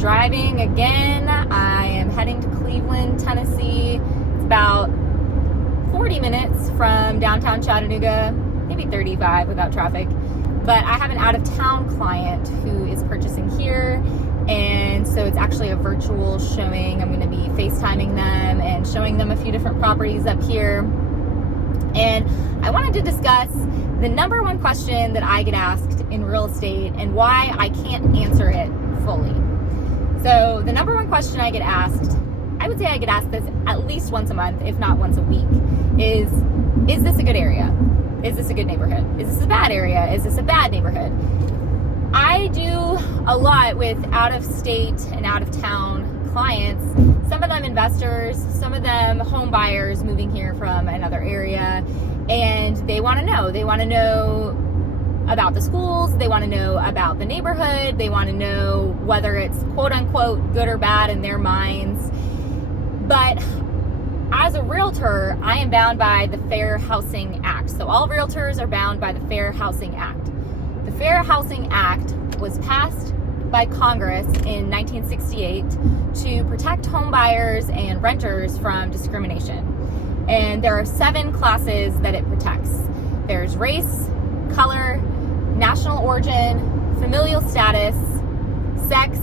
driving again. I am heading to Cleveland, Tennessee. It's about 40 minutes from downtown Chattanooga, maybe 35 without traffic. But I have an out-of-town client who is purchasing here, and so it's actually a virtual showing. I'm going to be FaceTiming them and showing them a few different properties up here. And I wanted to discuss the number one question that I get asked in real estate and why I can't answer it fully. So the number one question I get asked, I would say I get asked this at least once a month, if not once a week, is this a good area? Is this a good neighborhood? Is this a bad area? Is this a bad neighborhood? I do a lot with out-of-state and out-of-town clients. Some of them investors, some of them home buyers moving here from another area, and they want to know. They want to know about the schools. They want to know about the neighborhood. They want to know whether it's quote-unquote good or bad in their minds. But as a realtor, I am bound by the Fair Housing Act. So all realtors are bound by the Fair Housing Act. The Fair Housing Act was passed by Congress in 1968 to protect home buyers and renters from discrimination. And there are 7 classes that it protects. There's race, color, national origin, familial status, sex,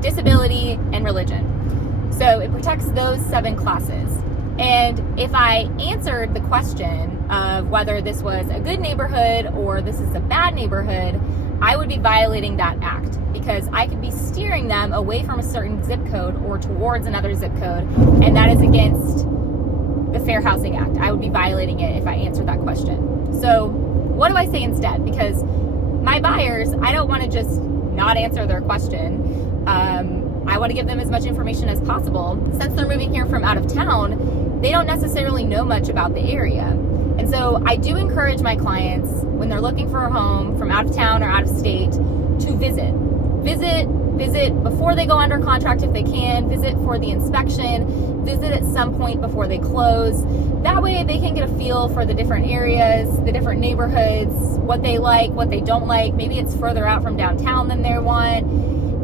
disability, and religion. So it protects those 7 classes. And if I answered the question of whether this was a good neighborhood or this is a bad neighborhood, I would be violating that act, because I could be steering them away from a certain zip code or towards another zip code, and that is against the Fair Housing Act. I would be violating it if I answered that question. So what do I say instead? Because my buyers, I don't want to just not answer their question. I want to give them as much information as possible. Since they're moving here from out of town, they don't necessarily know much about the area. And so I do encourage my clients, when they're looking for a home from out of town or out of state, to visit before they go under contract if they can, visit for the inspection, visit at some point before they close. That way they can get a feel for the different areas, the different neighborhoods, what they like, what they don't like. Maybe it's further out from downtown than they want.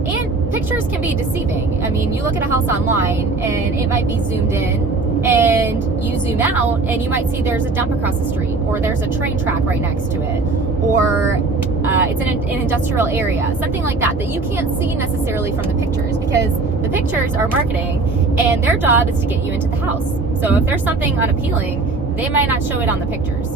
And pictures can be deceiving. I mean, you look at a house online and it might be zoomed in, and you zoom out and you might see there's a dump across the street, or there's a train track right next to it, or it's in an industrial area, something like that you can't see necessarily from the pictures, because the pictures are marketing and their job is to get you into the house. So if there's something unappealing, they might not show it on the pictures.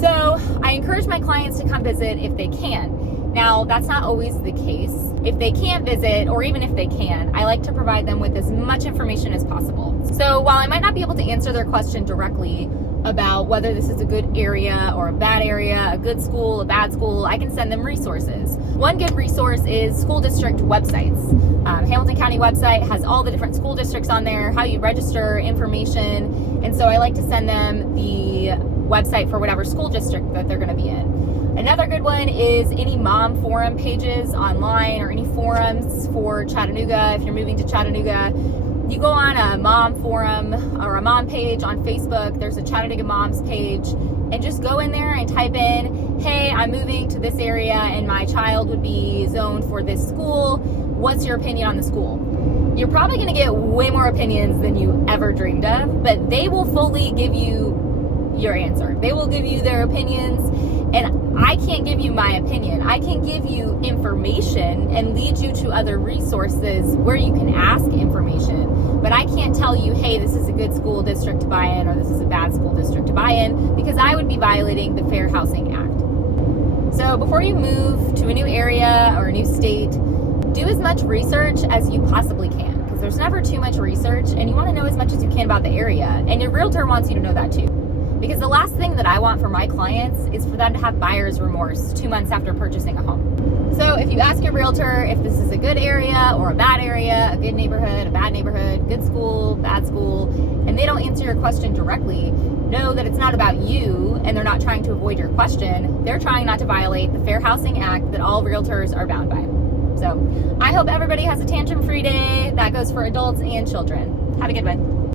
So I encourage my clients to come visit if they can. Now, that's not always the case. If they can't visit, or even if they can, I like to provide them with as much information as possible. So while I might not be able to answer their question directly about whether this is a good area or a bad area, a good school, a bad school, I can send them resources. One good resource is school district websites. Hamilton County website has all the different school districts on there, how you register, information. And so I like to send them the website for whatever school district that they're going to be in. Another good one is any mom forum pages online, or any forums for Chattanooga. If you're moving to Chattanooga, you go on a mom forum or a mom page on Facebook. There's a Chattanooga Moms page, and just go in there and type in, hey, I'm moving to this area and my child would be zoned for this school. What's your opinion on the school? You're probably going to get way more opinions than you ever dreamed of, but they will fully give you your answer. They will give you their opinions, and I can't give you my opinion. I can give you information and lead you to other resources where you can ask information, but I can't tell you, hey, this is a good school district to buy in, or this is a bad school district to buy in, because I would be violating the Fair Housing Act. So before you move to a new area or a new state, do as much research as you possibly can, because there's never too much research, and you want to know as much as you can about the area, and your realtor wants you to know that too. Because the last thing that I want for my clients is for them to have buyer's remorse 2 months after purchasing a home. So if you ask your realtor if this is a good area or a bad area, a good neighborhood, a bad neighborhood, good school, bad school, and they don't answer your question directly, know that it's not about you, and they're not trying to avoid your question. They're trying not to violate the Fair Housing Act that all realtors are bound by. So I hope everybody has a tantrum-free day. That goes for adults and children. Have a good one.